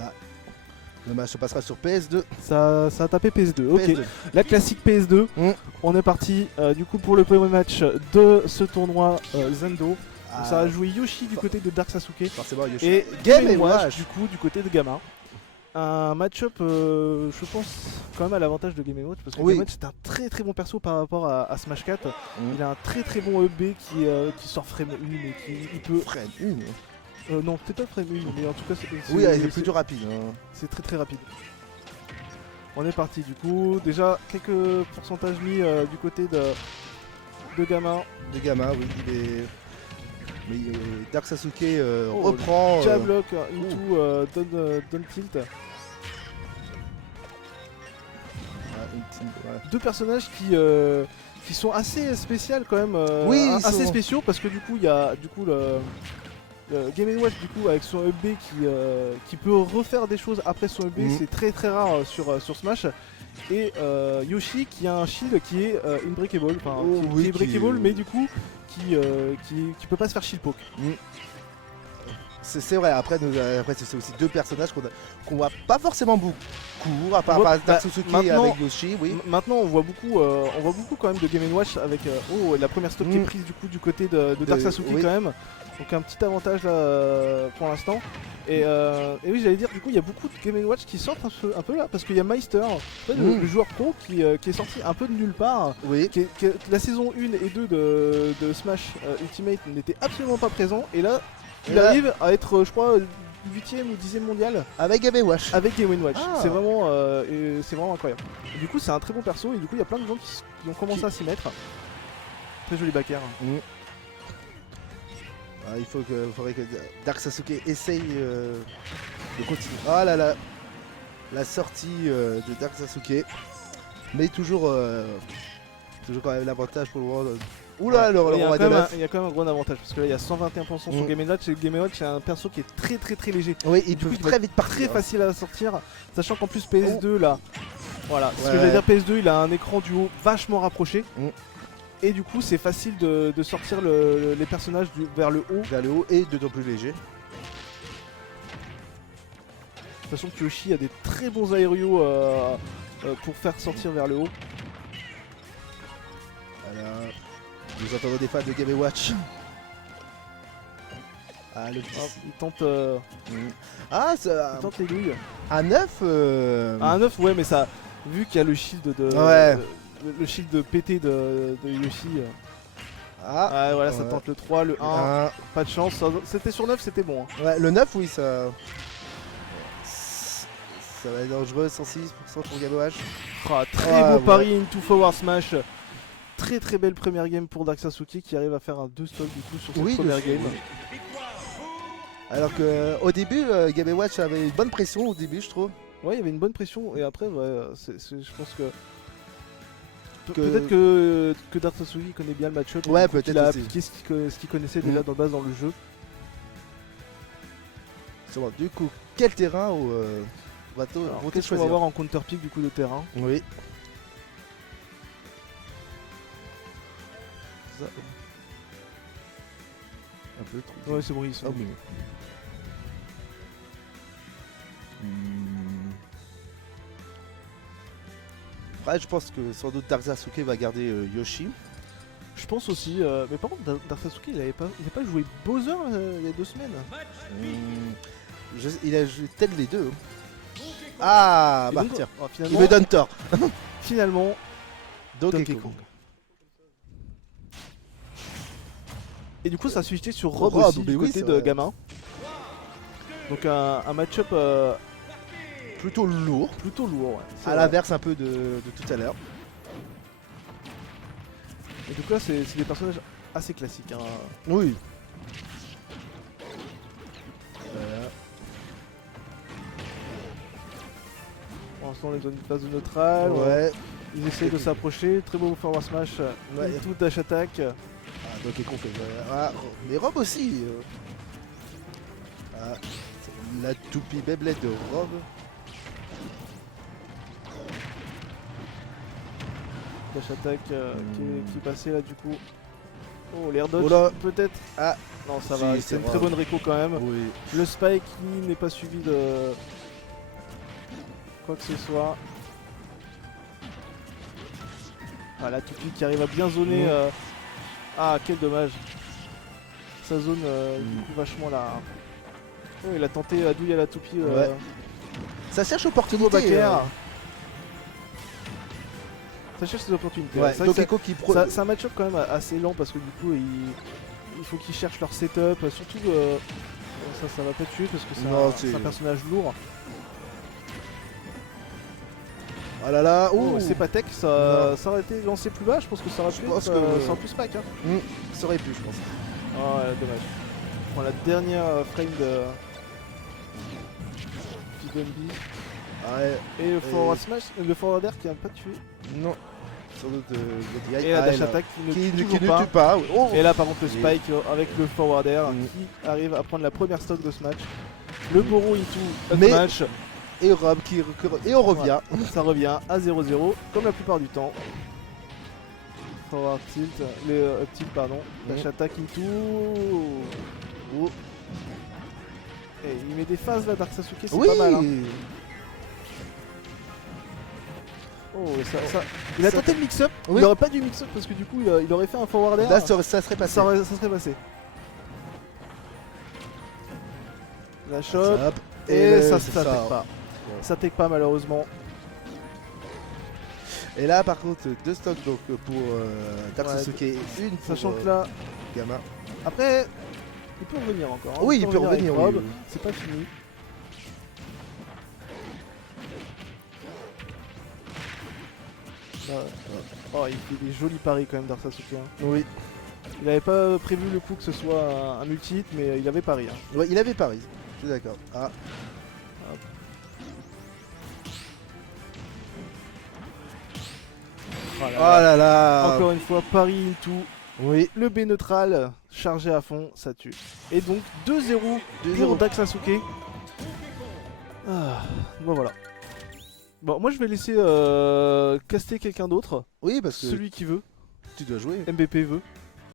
Ah. Le match se passera sur PS2. Ça a tapé PS2. Ok, PS2. la classique PS2. On est parti du coup pour le premier match de ce tournoi Zendo. Donc ça a joué Yoshi du côté de Dark Sasuke Forcément, Yoshi. et Game Game Watch Watch du coup du côté de Gamma. Un match-up, je pense, quand même à l'avantage de Game & Watch parce que Oui. Game & Watch c'est un très très bon perso par rapport à Smash 4. Il a un très très bon EB qui sort frame 1 et qui peut. Frame 1. Non, peut-être pas frame 1, mais en tout cas Oui, il est plutôt rapide. Hein. c'est très très rapide. On est parti du coup, déjà quelques pourcentages mis du côté de Gamma. De Gamma, oui, il est. Mais Dark Sasuke reprend. Jab lock into down tilt. Deux personnages qui sont assez spéciaux quand même, Oui, assez spéciaux parce que du coup il y a du coup le Game & Watch du coup avec son EB qui peut refaire des choses après son EB, c'est très très rare sur Smash. Et Yoshi qui a un shield qui est unbreakable, enfin qui est breakable mais du coup qui peut pas se faire shield poke. C'est vrai, après c'est aussi deux personnages qu'on voit pas forcément beaucoup, à part Dark Sasuke avec Yoshi, oui. Maintenant on voit beaucoup quand même de Game & Watch avec la première stock qui est prise du coup du côté de Dark Sasuke quand même. Donc un petit avantage là pour l'instant. Et oui, j'allais dire, du coup il y a beaucoup de Game & Watch qui sortent un peu là parce qu'il y a Meister, le joueur pro qui est sorti un peu de nulle part. Oui. La saison 1 et 2 de Smash Ultimate n'était absolument pas présent et là il arrive à être, je crois, 8ème ou 10ème mondial avec Game & Watch. Avec Game & Watch. C'est vraiment incroyable. Et du coup, c'est un très bon perso et du coup, il y a plein de gens qui ont commencé à s'y mettre. Très joli backer. Il faudrait que Dark Sasuke essaye de continuer. Oh là là, la sortie de Dark Sasuke, mais toujours quand même l'avantage pour le moment. Oula, il y a quand même un gros avantage parce que là il y a 121% sur Game & Watch et Game & Watch c'est un perso qui est très très très léger. Oui, il peut très vite partir. Très facile à sortir, sachant qu'en plus PS2 là, voilà, ce que j'allais dire, PS2 il a un écran du haut vachement rapproché. Et du coup c'est facile de sortir les personnages vers le haut. Vers le haut et d'autant plus léger. Sachant que Yoshi a des très bons aérios pour faire sortir vers le haut. Voilà. Nous entendons des fans de Game & Watch. Ah, il tente il tente les douilles. À 9 À 9 ouais, mais ça, vu qu'il y a le shield le shield pété de Yoshi. Voilà, ça tente le 3, le 1, pas de chance. C'était sur 9, c'était bon. Hein. Ouais, le 9 oui, ça va être dangereux, 106% pour Game & Watch. Très beau pari into forward smash. Très très belle première game pour Dark Sasuke qui arrive à faire un 2 stock du coup sur cette première game. Alors que au début, Game & Watch avait une bonne pression au début, je trouve. Ouais, il y avait une bonne pression et après, je pense que peut-être que Dark Sasuke connaît bien le match-up. Ouais, peut-être. Il a appliqué ce qu'il connaissait déjà dans le jeu. Du coup, quel terrain qu'est-ce qu'on va avoir en counter-pick du coup de terrain? Oui. Un peu trop. Ouais, c'est bon, ils sont. Après, je pense que sans doute Dark Sasuke va garder Yoshi. Je pense aussi, mais par contre, Dark Sasuke il a pas joué Bowser il y a 2 semaines. Il a joué tel les deux. Ah, bah tiens, finalement, il me donne tort. Finalement, Donkey Kong. Et du coup, ça a switché sur Rob aussi, du côté de Gamma. Donc un match-up plutôt lourd. Ouais. À l'inverse un peu de tout à l'heure. Et du coup là, c'est des personnages assez classiques. Hein. Oui. Pour l'instant, on est dans une phase de neutral. Ouais. Ils essayent de s'approcher. Très beau forward smash. Tout dash attack. Donkey Kong fait. Mais Rob aussi. La toupie Beyblade de Rob. Dash attack qui est passé là du coup. Oh, l'air dodge peut-être. Ah non, ça va. C'est une très bonne réco quand même. Oui. Le spike qui n'est pas suivi quoi que ce soit. Ah, la Toupie qui arrive à bien zoner. Ah, quel dommage. Ça zone du coup vachement là. Oh, il a tenté à douiller la Toupie. Ouais. Ça cherche opportunité. Baker. Ça cherche ses opportunités. Ouais, C'est vrai que Donkey Kong qui c'est un match-up quand même assez lent parce que du coup il faut qu'ils cherchent leur setup. Surtout ça va pas tuer parce que c'est un personnage lourd. Oh là là, Oh, c'est pas tech, ça aurait été lancé plus bas, je pense que ça aurait pu pense être que- sans plus spike. Hein. Ça aurait pu, je pense. Oh ouais, dommage. On prend la dernière frame de Bumby. Ouais, Et le forward smash, le forward air qui a pas tué. non. Sans doute Et la dash attack qui ne qui tue ne tue pas. Oui. Oh. Et là par contre le Oui. spike avec le forward air qui arrive à prendre la première stock de ce match. Le Goro into Mais- match. Et Rob et on revient. Ouais, ça revient à 0-0 comme la plupart du temps. Forward tilt, up tilt pardon. Dash attack into. Oh. Et il met des phases là Dark Sasuke, c'est Oui. pas mal. Hein. Oh, il a ça- tenté le mix-up, Oui. il aurait pas dû mix-up parce que du coup il aurait fait un forward air. Là, ça serait passé. Ça serait passé. La shot, Hop. et ça c'est tech pas. Ça tech pas malheureusement. Et là, par contre, 2 stocks donc pour Dark Ouais, Sasuke et une pour Sachant que là, Gamma. après, il peut revenir encore. Hein. Oui, il peut revenir. avec Rob. Oui. C'est pas fini. Oh, il fait des jolis paris quand même Dark Sasuke. Hein. Oui. Il avait pas prévu le coup que ce soit un multi-hit, mais il avait pari. Hein. Ouais, il avait Paris. Je suis d'accord. Ah. Oh Oh là là. Encore une fois, pari into. Oui. Le B neutral chargé à fond, ça tue. Et donc 2-0 pour 2-0. Dark Sasuke. Ah, bon voilà. Bon, moi je vais laisser caster quelqu'un d'autre. Oui, parce que Celui qui veut. tu dois jouer. MVP veut.